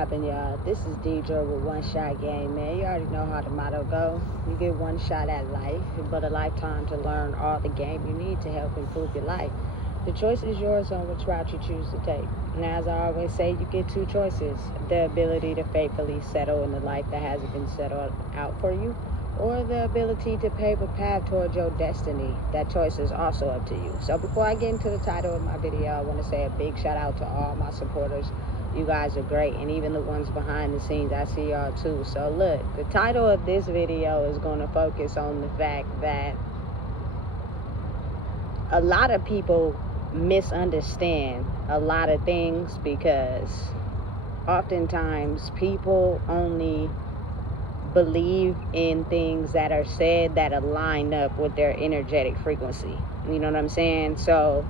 poppin', y'all? This is Deidre with One Shot Game, man. You already know how the motto go. You get one shot at life, but a lifetime to learn all the game you need to help improve your life. The choice is yours on which route you choose to take. And as I always say, you get two choices. The ability to faithfully settle in the life that hasn't been settled out for you, or the ability to pave a path towards your destiny. That choice is also up to you. So before I get into the title of my video, I want to say a big shout out to all my supporters. You guys are great, and even the ones behind the scenes, I see y'all too. So look, the title of this video is going to focus on the fact that a lot of people misunderstand a lot of things, because oftentimes people only believe in things that are said that align up with their energetic frequency. You know what I'm saying? So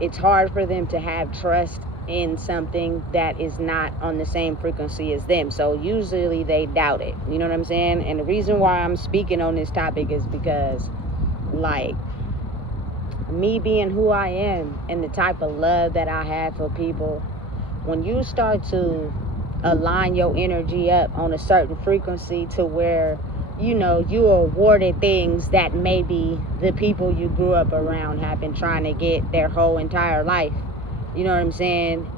it's hard for them to have trust in something that is not on the same frequency as them. So usually they doubt it. You know what I'm saying? And the reason why I'm speaking on this topic is because, like, me being who I am and the type of love that I have for people, when you start to align your energy up on a certain frequency to where, you know, you are awarded things that maybe the people you grew up around have been trying to get their whole entire life. You know what I'm saying?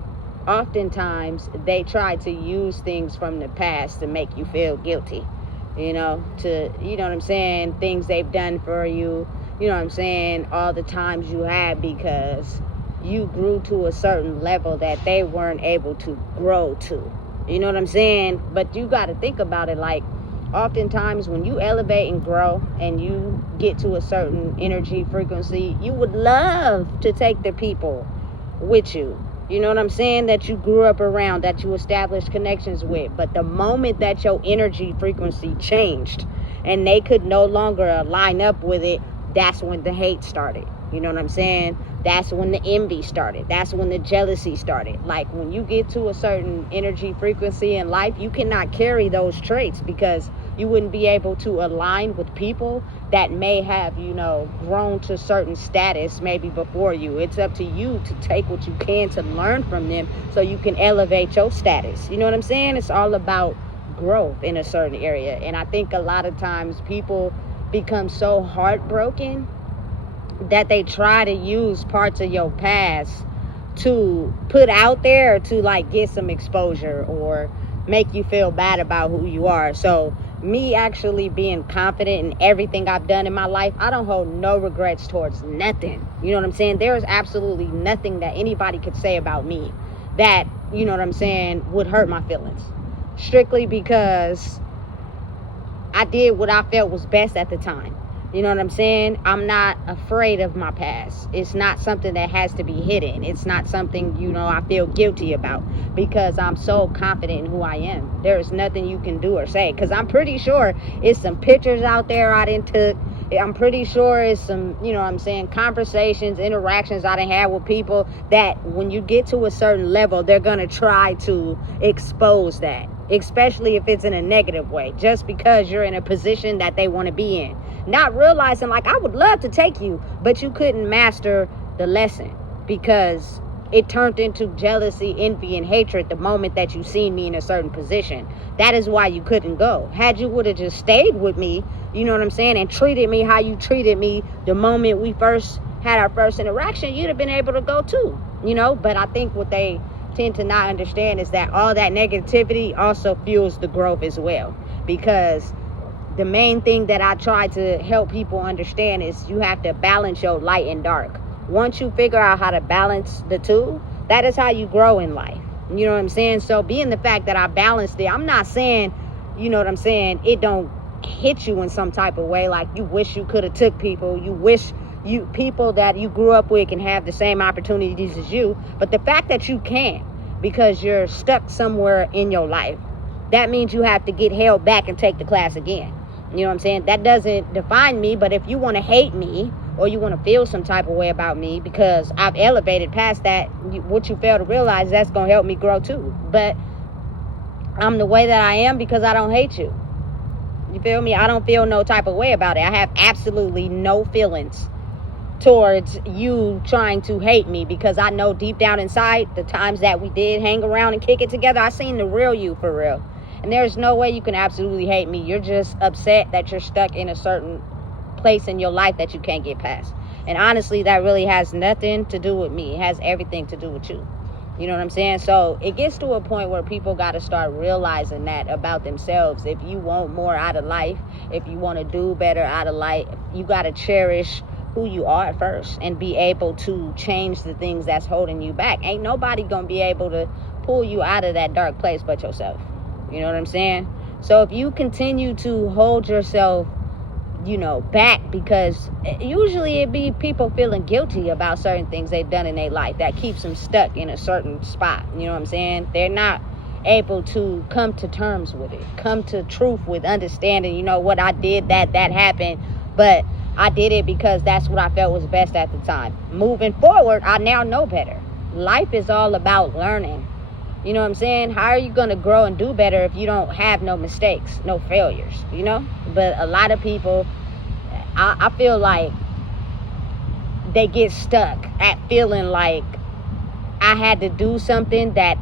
Oftentimes they try to use things from the past to make you feel guilty, you know what I'm saying, things they've done for you, you know what I'm saying, all the times you had, because you grew to a certain level that they weren't able to grow to. You know what I'm saying? But you got to think about it, like, oftentimes when you elevate and grow and you get to a certain energy frequency, you would love to take the people with you, you know what I'm saying, that you grew up around, that you established connections with. But the moment that your energy frequency changed and they could no longer line up with it, that's when the hate started. You know what I'm saying? That's when the envy started. That's when the jealousy started. Like, when you get to a certain energy frequency in life, you cannot carry those traits, because you wouldn't be able to align with people that may have, you know, grown to certain status maybe before you. It's up to you to take what you can to learn from them so you can elevate your status. You know what I'm saying? It's all about growth in a certain area. And I think a lot of times people become so heartbroken that they try to use parts of your past to put out there to, like, get some exposure or make you feel bad about who you are. So me actually being confident in everything I've done in my life, I don't hold no regrets towards nothing. You know what I'm saying? There is absolutely nothing that anybody could say about me that, you know what I'm saying, would hurt my feelings. Strictly because I did what I felt was best at the time. You know what I'm saying? I'm not afraid of my past. It's not something that has to be hidden. It's not something, you know, I feel guilty about, because I'm so confident in who I am. There is nothing you can do or say, because I'm pretty sure it's some pictures out there I done took. I'm pretty sure it's some, you know what I'm saying, conversations, interactions I done had with people that when you get to a certain level, they're going to try to expose that, especially if it's in a negative way, just because you're in a position that they want to be in. Not realizing, like, I would love to take you, but you couldn't master the lesson because it turned into jealousy, envy, and hatred the moment that you seen me in a certain position. That is why you couldn't go. Had you would have just stayed with me, you know what I'm saying, and treated me how you treated me the moment we first had our first interaction, you'd have been able to go too, you know. But I think what they tend to not understand is that all that negativity also fuels the growth as well, because the main thing that I try to help people understand is you have to balance your light and dark. Once you figure out how to balance the two, that is how you grow in life. You know what I'm saying? So being the fact that I balanced it, I'm not saying, you know what I'm saying, it don't hit you in some type of way, like you wish you could have took people, you wish you people that you grew up with can have the same opportunities as you. But the fact that you can't, because you're stuck somewhere in your life, that means you have to get held back and take the class again. You know what I'm saying? That doesn't define me. But if you want to hate me, or you want to feel some type of way about me because I've elevated past that, what you fail to realize, that's going to help me grow too. But I'm the way that I am because I don't hate you. You feel me? I don't feel no type of way about it. I have absolutely no feelings towards you trying to hate me, because I know deep down inside, the times that we did hang around and kick it together, I seen the real you for real. And there's no way you can absolutely hate me. You're just upset that you're stuck in a certain place in your life that you can't get past. And honestly, that really has nothing to do with me. It has everything to do with you. You know what I'm saying? So it gets to a point where people got to start realizing that about themselves. If you want more out of life, if you want to do better out of life, you got to cherish who you are first and be able to change the things that's holding you back. Ain't nobody gonna be able to pull you out of that dark place but yourself. You know what I'm saying? So if you continue to hold yourself, back, because usually it be people feeling guilty about certain things they've done in their life that keeps them stuck in a certain spot. You know what I'm saying? They're not able to come to terms with it, come to truth with understanding, what I did, that happened, but I did it because that's what I felt was best at the time. Moving forward, I now know better. Life is all about learning. You know what I'm saying? How are you going to grow and do better if you don't have no mistakes, no failures, But a lot of people, I feel like they get stuck at feeling like I had to do something that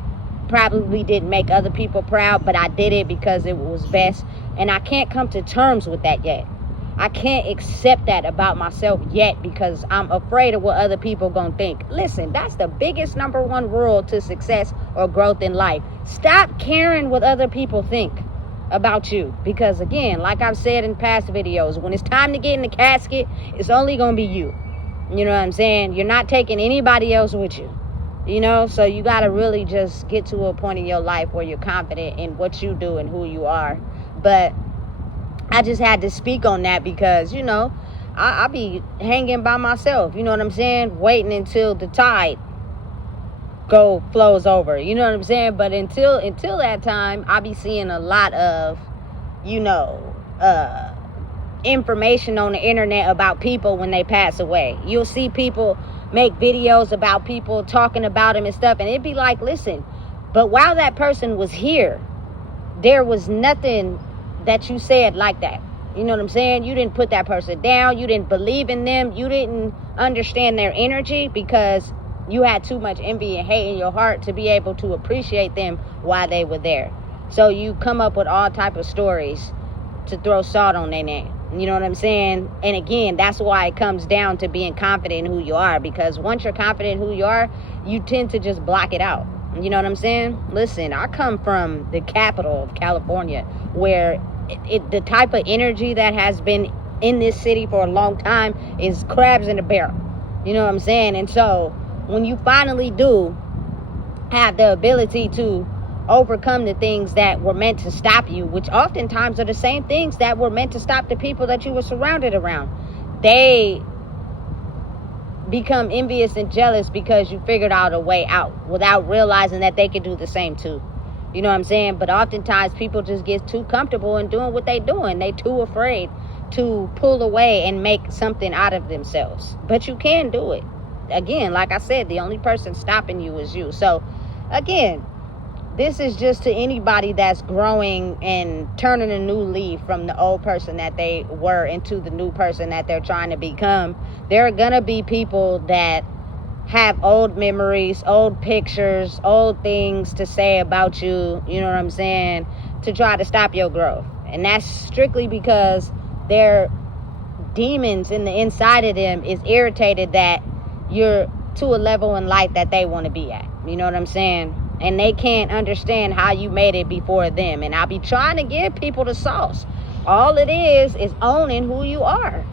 probably didn't make other people proud, but I did it because it was best. And I can't come to terms with that yet. I can't accept that about myself yet because I'm afraid of what other people gonna think. Listen, that's the biggest number one rule to success or growth in life. Stop caring what other people think about you. Because again, like I've said in past videos, when it's time to get in the casket, it's only gonna be you. You know what I'm saying? You're not taking anybody else with you. So you gotta really just get to a point in your life where you're confident in what you do and who you are. But I just had to speak on that because, I be hanging by myself, you know what I'm saying? Waiting until the tide flows over, you know what I'm saying? But until that time, I be seeing a lot of, information on the internet about people when they pass away. You'll see people make videos about people talking about them and stuff, and it'd be like, listen, but while that person was here, there was nothing that you said like that. You know what I'm saying? You didn't put that person down. You didn't believe in them. You didn't understand their energy because you had too much envy and hate in your heart to be able to appreciate them while they were there. So you come up with all type of stories to throw salt on their name. You know what I'm saying? And again, that's why it comes down to being confident in who you are, because once you're confident in who you are, you tend to just block it out. You know what I'm saying? Listen, I come from the capital of California, where the type of energy that has been in this city for a long time is crabs in a barrel. You know what I'm saying? And so when you finally do have the ability to overcome the things that were meant to stop you, which oftentimes are the same things that were meant to stop the people that you were surrounded around, they become envious and jealous because you figured out a way out without realizing that they could do the same too. You know what I'm saying? But oftentimes people just get too comfortable in doing what they're doing. They too afraid to pull away and make something out of themselves. But you can do it. Again, like I said, the only person stopping you is you. So again, this is just to anybody that's growing and turning a new leaf from the old person that they were into the new person that they're trying to become. There are going to be people that have old memories, old pictures, old things to say about you, you know what I'm saying, to try to stop your growth. And that's strictly because their demons in the inside of them is irritated that you're to a level in life that they want to be at. You know what I'm saying? And they can't understand how you made it before them. And I'll be trying to give people the sauce. All it is owning who you are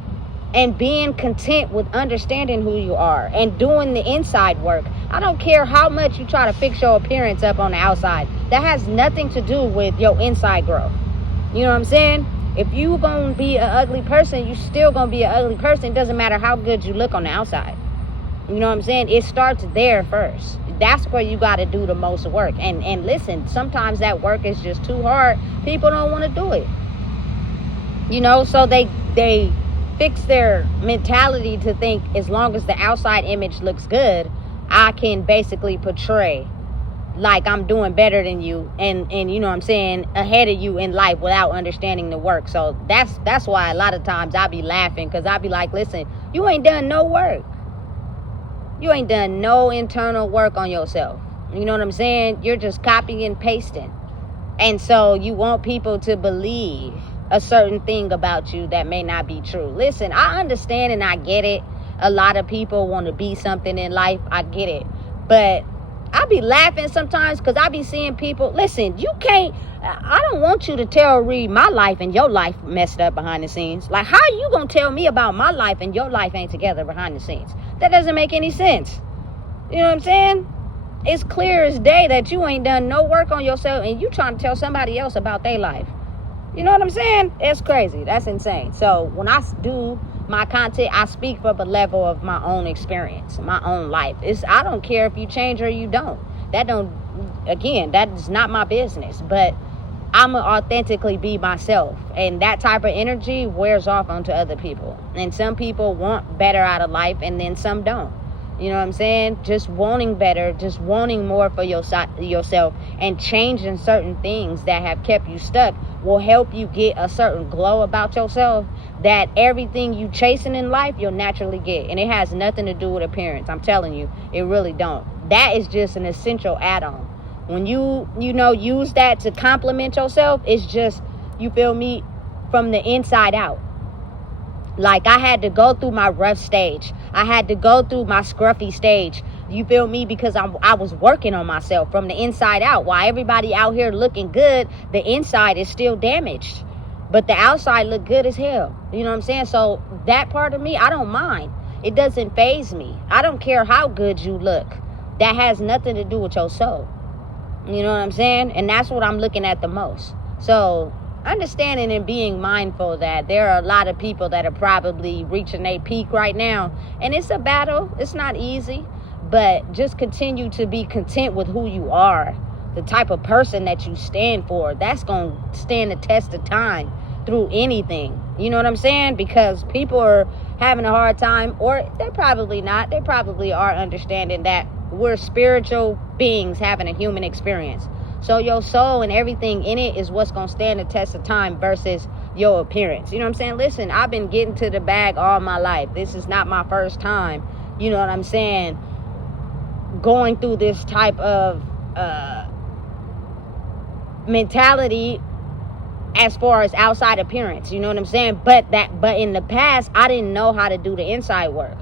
and being content with understanding who you are and doing the inside work. I don't care how much you try to fix your appearance up on the outside. That has nothing to do with your inside growth. You know what I'm saying? If you gonna be an ugly person, you still gonna be an ugly person. It doesn't matter how good you look on the outside. You know what I'm saying? It starts there first. That's where you got to do the most work. And listen, sometimes that work is just too hard. People don't want to do it. You know, so they fix their mentality to think as long as the outside image looks good, I can basically portray, like I'm doing better than you, and you know what I'm saying, ahead of you in life without understanding the work. So that's why a lot of times I be laughing, because I be like, listen, you ain't done no work. You ain't done no internal work on yourself. You know what I'm saying? You're just copying and pasting. And so you want people to believe a certain thing about you that may not be true. Listen, I understand and I get it. A lot of people want to be something in life. I get it. But I be laughing sometimes because I be seeing people. Listen, you can't. I don't want you to read my life and your life messed up behind the scenes. Like, how you going to tell me about my life and your life ain't together behind the scenes? That doesn't make any sense. You know what I'm saying? It's clear as day that you ain't done no work on yourself and you trying to tell somebody else about their life. You know what I'm saying? It's crazy. That's insane. So when I do my content, I speak from a level of my own experience, my own life. I don't care if you change or you don't. That is not my business. But I'm going to authentically be myself. And that type of energy wears off onto other people. And some people want better out of life and then some don't. You know what I'm saying? Just wanting better, just wanting more for yourself, and changing certain things that have kept you stuck will help you get a certain glow about yourself that everything you chasing in life, you'll naturally get. And it has nothing to do with appearance. I'm telling you, it really don't. That is just an essential add-on. When you use that to compliment yourself, it's just, you feel me, from the inside out. Like, I had to go through my rough stage. I had to go through my scruffy stage. You feel me? Because I was working on myself from the inside out. While everybody out here looking good, the inside is still damaged. But the outside look good as hell. You know what I'm saying? So that part of me, I don't mind. It doesn't faze me. I don't care how good you look. That has nothing to do with your soul. You know what I'm saying? And that's what I'm looking at the most. So understanding and being mindful that there are a lot of people that are probably reaching their peak right now. And it's a battle. It's not easy. But just continue to be content with who you are. The type of person that you stand for. That's going to stand the test of time through anything. You know what I'm saying? Because people are having a hard time. Or they're probably not. They probably are understanding that we're spiritual beings having a human experience. So your soul and everything in it is what's going to stand the test of time versus your appearance. You know what I'm saying? Listen, I've been getting to the bag all my life. This is not my first time, you know what I'm saying, going through this type of mentality as far as outside appearance. You know what I'm saying? But in the past, I didn't know how to do the inside work.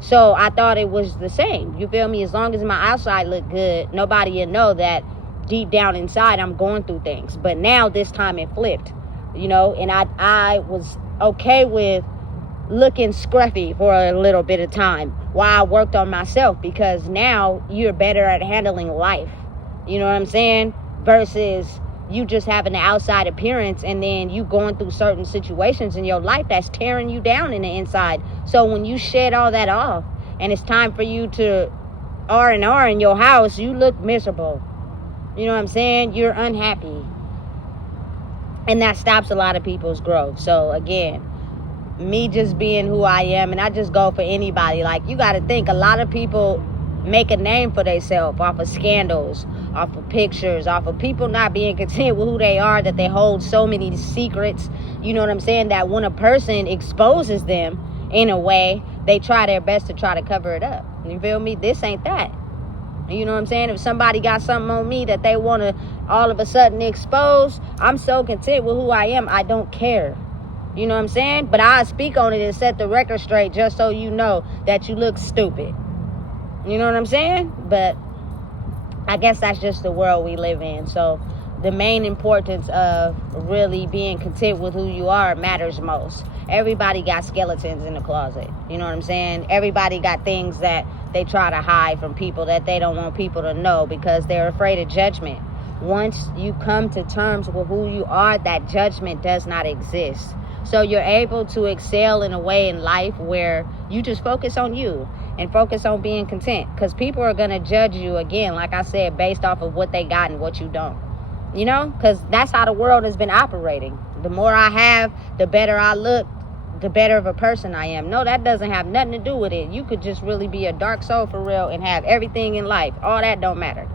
So I thought it was the same. You feel me? As long as my outside looked good, nobody will know that deep down inside I'm going through things. But now this time it flipped, you know, and I was okay with looking scruffy for a little bit of time while I worked on myself, because now you're better at handling life. You know what I'm saying? Versus you just having the outside appearance and then you going through certain situations in your life that's tearing you down in the inside. So when you shed all that off and it's time for you to R&R in your house, you look miserable. You know what I'm saying? You're unhappy. And that stops a lot of people's growth. So again, me just being who I am, and I just go for anybody. Like, you got to think, a lot of people make a name for themselves off of scandals, off of pictures, off of people not being content with who they are, that they hold so many secrets. You know what I'm saying? That when a person exposes them in a way, they try their best to try to cover it up. You feel me? This ain't that. You know what I'm saying? If somebody got something on me that they want to all of a sudden expose, I'm so content with who I am, I don't care. You know what I'm saying? But I speak on it and set the record straight just so you know that you look stupid. You know what I'm saying? But I guess that's just the world we live in. So the main importance of really being content with who you are matters most. Everybody got skeletons in the closet. You know what I'm saying? Everybody got things that they try to hide from people that they don't want people to know because they're afraid of judgment. Once you come to terms with who you are, that judgment does not exist. So you're able to excel in a way in life where you just focus on you and focus on being content, because people are going to judge you, again, like I said, based off of what they got and what you don't. You know, because that's how the world has been operating. The more I have, the better I look, the better of a person I am. No, that doesn't have nothing to do with it. You could just really be a dark soul for real and have everything in life. All that don't matter.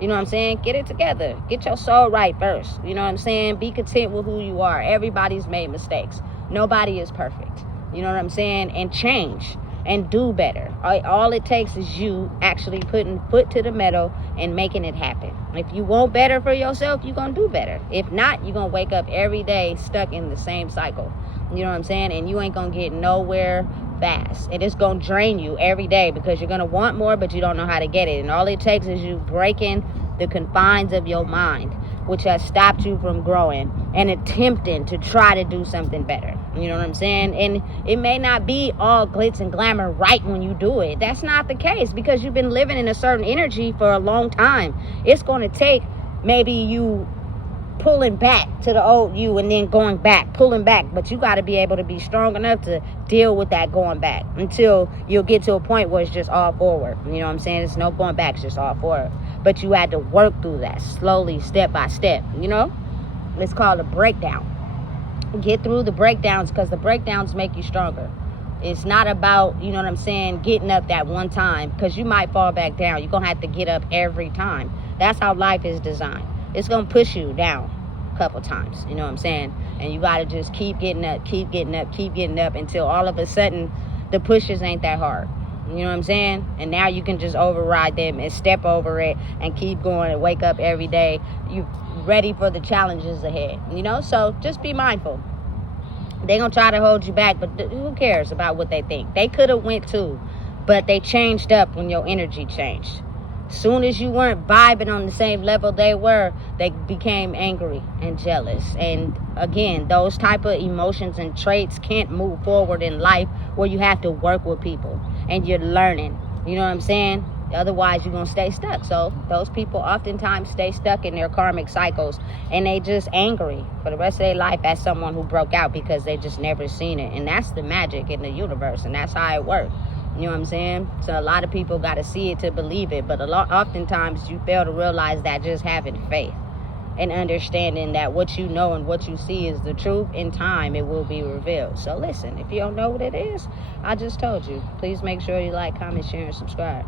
You know what I'm saying? Get it together. Get your soul right first. You know what I'm saying? Be content with who you are. Everybody's made mistakes. Nobody is perfect. You know what I'm saying? And change and do better. All it takes is you actually putting foot to the metal and making it happen. If you want better for yourself, you're going to do better. If not, you're going to wake up every day stuck in the same cycle. You know what I'm saying? And you ain't going to get nowhere fast. And it's going to drain you every day because you're going to want more, but you don't know how to get it. And all it takes is you breaking the confines of your mind, which has stopped you from growing and attempting to try to do something better. You know what I'm saying? And it may not be all glitz and glamour right when you do it. That's not the case because you've been living in a certain energy for a long time. It's going to take maybe you pulling back to the old you and then going back, pulling back. But you got to be able to be strong enough to deal with that going back until you'll get to a point where it's just all forward. You know what I'm saying? It's no going back, it's just all forward. But you had to work through that slowly, step by step, you know? It's called a breakdown. Get through the breakdowns because the breakdowns make you stronger. It's not about, you know what I'm saying, getting up that one time because you might fall back down. You're going to have to get up every time. That's how life is designed. It's going to push you down a couple times, you know what I'm saying? And you got to just keep getting up, keep getting up, keep getting up until all of a sudden the pushes ain't that hard. You know what I'm saying? And now you can just override them and step over it and keep going and wake up every day. You ready for the challenges ahead, you know? So just be mindful. They're going to try to hold you back, but who cares about what they think? They could have went too, but they changed up when your energy changed. Soon as you weren't vibing on the same level they were, they became angry and jealous. And again, those type of emotions and traits can't move forward in life where you have to work with people and you're learning. You know what I'm saying? Otherwise, you're going to stay stuck. So those people oftentimes stay stuck in their karmic cycles and they just angry for the rest of their life at someone who broke out because they just never seen it. And that's the magic in the universe, and that's how it works. You know what I'm saying? So a lot of people got to see it to believe it. But oftentimes you fail to realize that just having faith and understanding that what you know and what you see is the truth. In time, it will be revealed. So listen, if you don't know what it is, I just told you. Please make sure you like, comment, share, and subscribe.